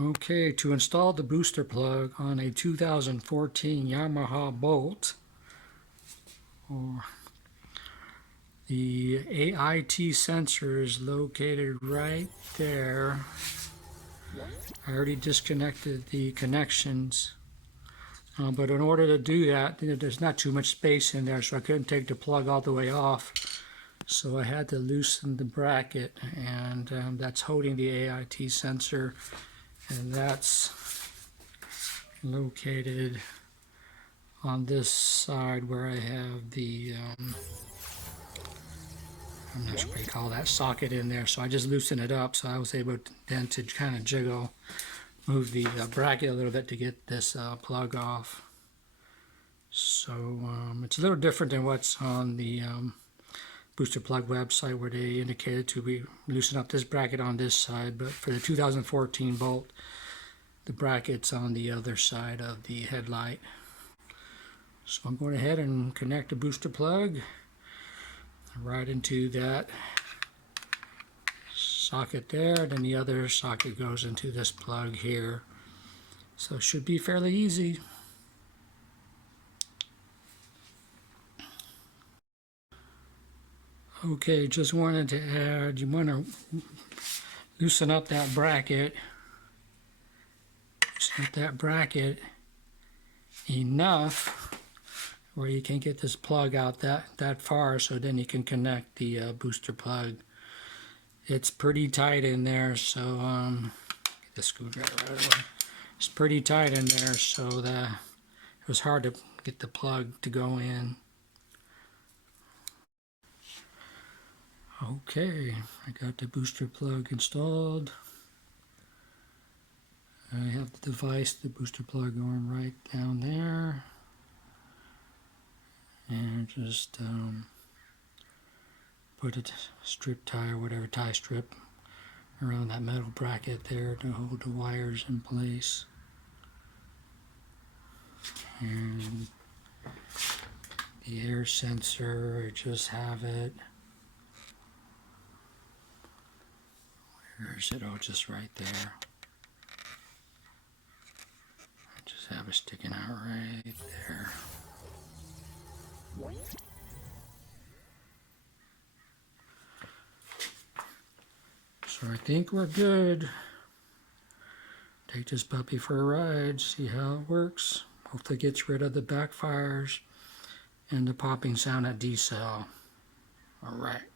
Okay, to install the booster plug on a 2014 Yamaha Bolt, or the AIT sensor is located right there. I already disconnected the connections, but in order to do that, there's not too much space in there, so I couldn't take the plug all the way off. So I had to loosen the bracket, and that's holding the AIT sensor, and that's located on this side where I have the I'm not sure what you call that socket in there. So I just loosened it up, so I was able then to kind of move the bracket a little bit to get this plug off. So it's a little different than what's on the booster plug website, where they indicated to be loosen up this bracket on this side, but for the 2014 Bolt, the bracket's on the other side of the headlight. So I'm going ahead and connect the booster plug right into that socket there. Then the other socket goes into this plug here. So it should be fairly easy. Okay, just wanted to add, you want to loosen up that bracket. Loosen up that bracket enough where you can get this plug out that far, so then you can connect the booster plug. It's pretty tight in there, so get the screwdriver out of the way. It's pretty tight in there, so it was hard to get the plug to go in. Okay, I got the booster plug installed. I have the device, the booster plug, going right down there. And just put a strip tie or whatever tie strip around that metal bracket there to hold the wires in place. And the air sensor, I just have it. Where is it? Oh, just right there. I just have it sticking out right there. So I think we're good. Take this puppy for a ride, see how it works. Hopefully it gets rid of the backfires and the popping sound at decel. All right.